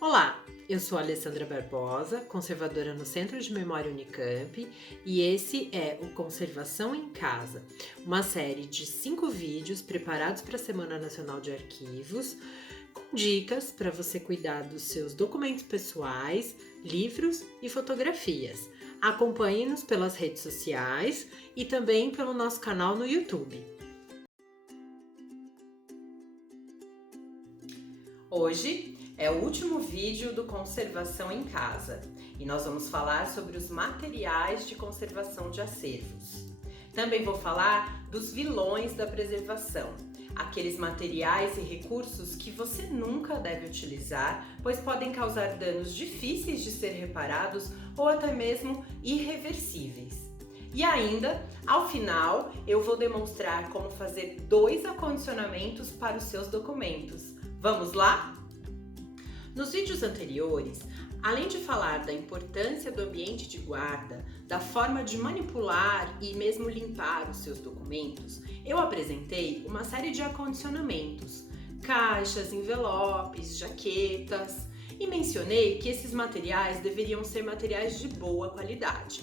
Olá, eu sou a Alessandra Barbosa, conservadora no Centro de Memória Unicamp, e esse é o Conservação em Casa, uma série de 5 vídeos preparados para a Semana Nacional de Arquivos, com dicas para você cuidar dos seus documentos pessoais, livros e fotografias. Acompanhe-nos pelas redes sociais e também pelo nosso canal no YouTube. Hoje é o último vídeo do Conservação em Casa e nós vamos falar sobre os materiais de conservação de acervos. Também vou falar dos vilões da preservação, aqueles materiais e recursos que você nunca deve utilizar, pois podem causar danos difíceis de ser reparados ou até mesmo irreversíveis. E ainda, ao final, eu vou demonstrar como fazer 2 acondicionamentos para os seus documentos. Vamos lá? Nos vídeos anteriores, além de falar da importância do ambiente de guarda, da forma de manipular e mesmo limpar os seus documentos, eu apresentei uma série de acondicionamentos, caixas, envelopes, jaquetas, e mencionei que esses materiais deveriam ser materiais de boa qualidade,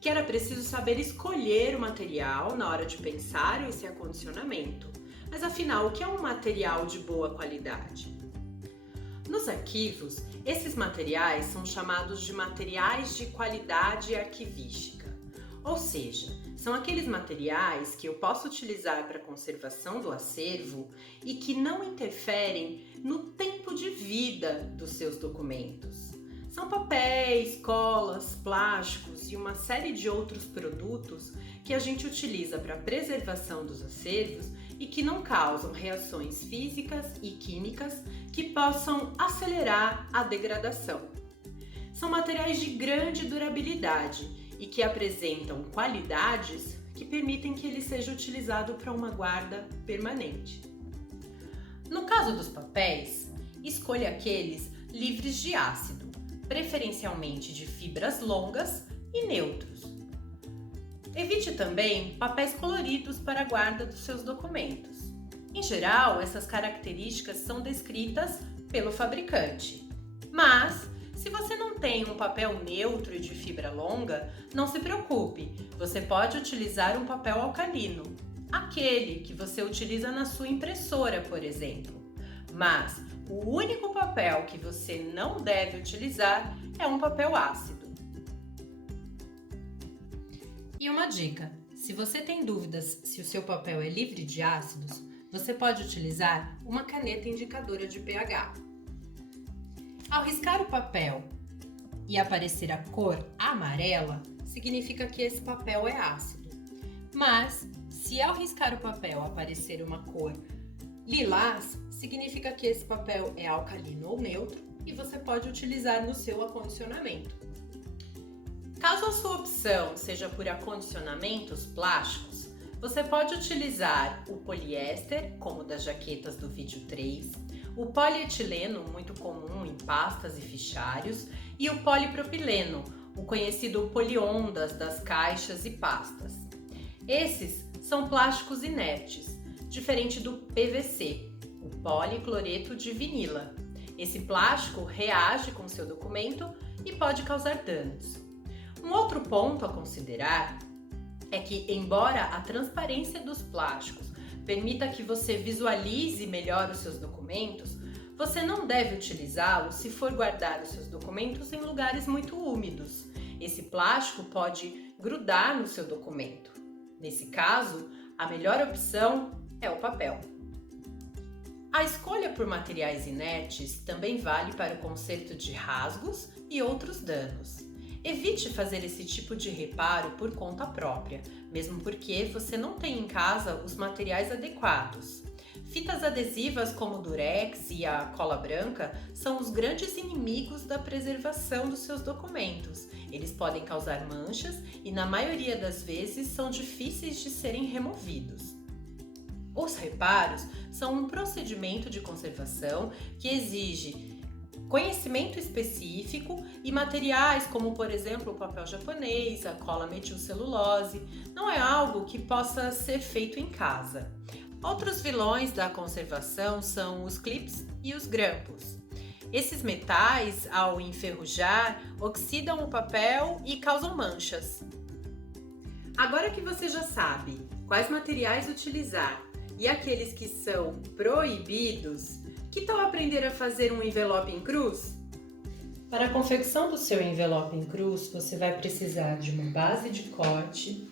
que era preciso saber escolher o material na hora de pensar esse acondicionamento. Mas afinal, o que é um material de boa qualidade? Nos arquivos, esses materiais são chamados de materiais de qualidade arquivística, ou seja, são aqueles materiais que eu posso utilizar para a conservação do acervo e que não interferem no tempo de vida dos seus documentos. São papéis, colas, plásticos e uma série de outros produtos que a gente utiliza para a preservação dos acervos e que não causam reações físicas e químicas que possam acelerar a degradação. São materiais de grande durabilidade e que apresentam qualidades que permitem que ele seja utilizado para uma guarda permanente. No caso dos papéis, escolha aqueles livres de ácido, preferencialmente de fibras longas e neutros. Evite também papéis coloridos para a guarda dos seus documentos. Em geral, essas características são descritas pelo fabricante. Mas, se você não tem um papel neutro e de fibra longa, não se preocupe, você pode utilizar um papel alcalino, aquele que você utiliza na sua impressora, por exemplo. Mas, o único papel que você não deve utilizar é um papel ácido. E uma dica: se você tem dúvidas se o seu papel é livre de ácidos, você pode utilizar uma caneta indicadora de pH. Ao riscar o papel e aparecer a cor amarela, significa que esse papel é ácido. Mas, se ao riscar o papel aparecer uma cor lilás, significa que esse papel é alcalino ou neutro e você pode utilizar no seu acondicionamento. Caso a sua opção seja por acondicionamentos plásticos, você pode utilizar o poliéster, como das jaquetas do vídeo 3, o polietileno, muito comum em pastas e fichários, e o polipropileno, o conhecido poliondas das caixas e pastas. Esses são plásticos inertes, diferente do PVC, o policloreto de vinila. Esse plástico reage com seu documento e pode causar danos. Um outro ponto a considerar é que, embora a transparência dos plásticos permita que você visualize melhor os seus documentos, você não deve utilizá-los se for guardar os seus documentos em lugares muito úmidos. Esse plástico pode grudar no seu documento. Nesse caso, a melhor opção é o papel. A escolha por materiais inertes também vale para o conserto de rasgos e outros danos. Evite fazer esse tipo de reparo por conta própria, mesmo porque você não tem em casa os materiais adequados. Fitas adesivas como o durex e a cola branca são os grandes inimigos da preservação dos seus documentos. Eles podem causar manchas e, na maioria das vezes, são difíceis de serem removidos. Os reparos são um procedimento de conservação que exige conhecimento específico e materiais como, por exemplo, o papel japonês, a cola metilcelulose, não é algo que possa ser feito em casa. Outros vilões da conservação são os clips e os grampos. Esses metais, ao enferrujar, oxidam o papel e causam manchas. Agora que você já sabe quais materiais utilizar e aqueles que são proibidos, que tal aprender a fazer um envelope em cruz? Para a confecção do seu envelope em cruz, você vai precisar de uma base de corte.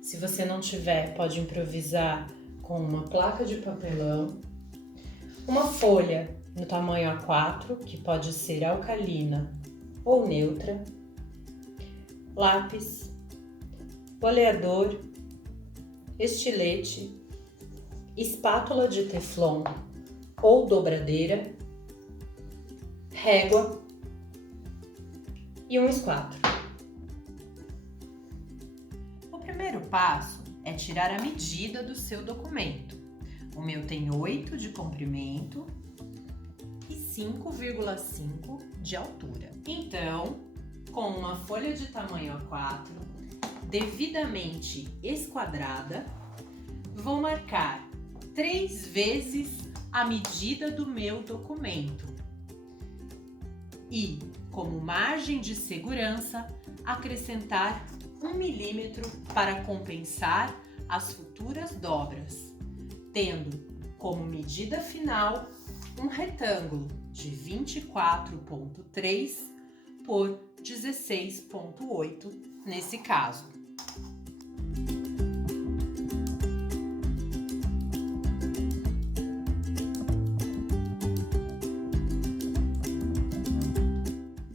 Se você não tiver, pode improvisar com uma placa de papelão, uma folha no tamanho A4, que pode ser alcalina ou neutra, lápis, boleador, estilete, espátula de teflon ou dobradeira, régua e um esquadro. O primeiro passo é tirar a medida do seu documento. O meu tem 8 de comprimento e 5,5 de altura. Então, com uma folha de tamanho A4, devidamente esquadrada, vou marcar 3 vezes a medida do meu documento e, como margem de segurança, acrescentar 1 milímetro para compensar as futuras dobras, tendo como medida final um retângulo de 24,3 por 16,8 nesse caso.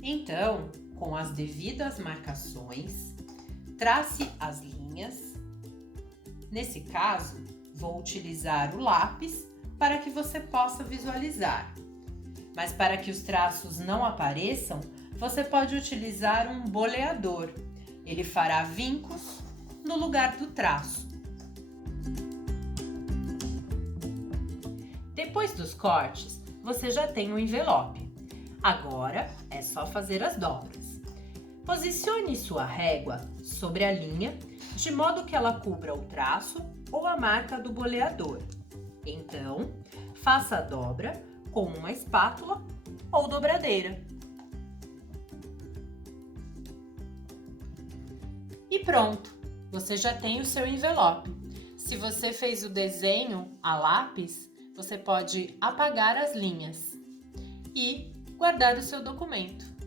Então, com as devidas marcações, trace as linhas. Nesse caso, vou utilizar o lápis para que você possa visualizar. Mas para que os traços não apareçam, você pode utilizar um boleador. Ele fará vincos no lugar do traço. Depois dos cortes, você já tem o envelope. Agora é só fazer as dobras. Posicione sua régua sobre a linha, de modo que ela cubra o traço ou a marca do boleador. Então, faça a dobra com uma espátula ou dobradeira. E pronto, você já tem o seu envelope. Se você fez o desenho a lápis, você pode apagar as linhas e guardar o seu documento.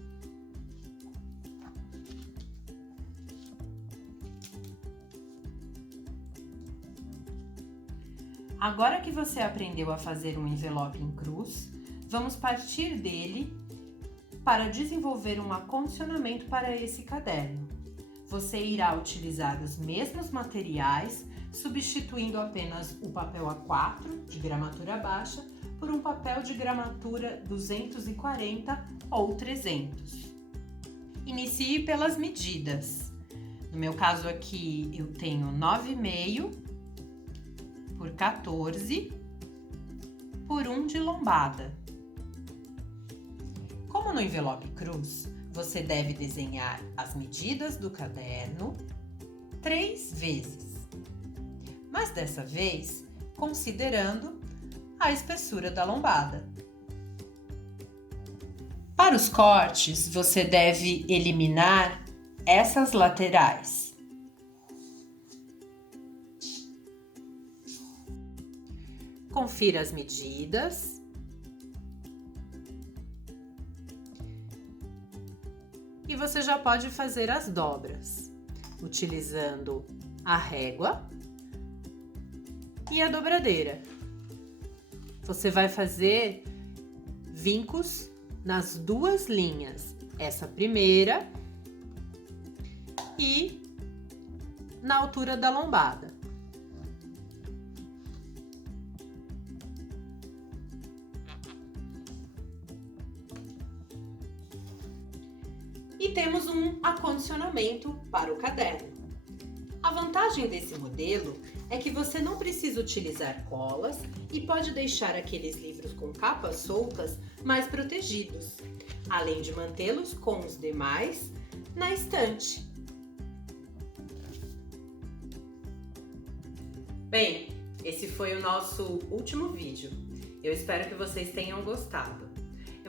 Agora que você aprendeu a fazer um envelope em cruz, vamos partir dele para desenvolver um acondicionamento para esse caderno. Você irá utilizar os mesmos materiais, substituindo apenas o papel A4 de gramatura baixa por um papel de gramatura 240 ou 300. Inicie pelas medidas. No meu caso aqui, eu tenho 9,5 por 14 por 1 de lombada. Como no envelope cruz, você deve desenhar as medidas do caderno 3 vezes, mas dessa vez considerando a espessura da lombada. Para os cortes, você deve eliminar essas laterais. Confira as medidas. E você já pode fazer as dobras, utilizando a régua e a dobradeira. Você vai fazer vincos nas duas linhas, essa primeira e na altura da lombada. E temos um acondicionamento para o caderno. A vantagem desse modelo é que você não precisa utilizar colas e pode deixar aqueles livros com capas soltas mais protegidos, além de mantê-los com os demais na estante. Bem, esse foi o nosso último vídeo. Eu espero que vocês tenham gostado.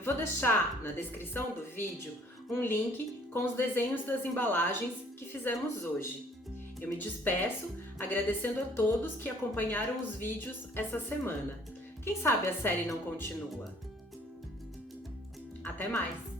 Eu vou deixar na descrição do vídeo um link com os desenhos das embalagens que fizemos hoje. Eu me despeço agradecendo a todos que acompanharam os vídeos essa semana. Quem sabe a série não continua? Até mais!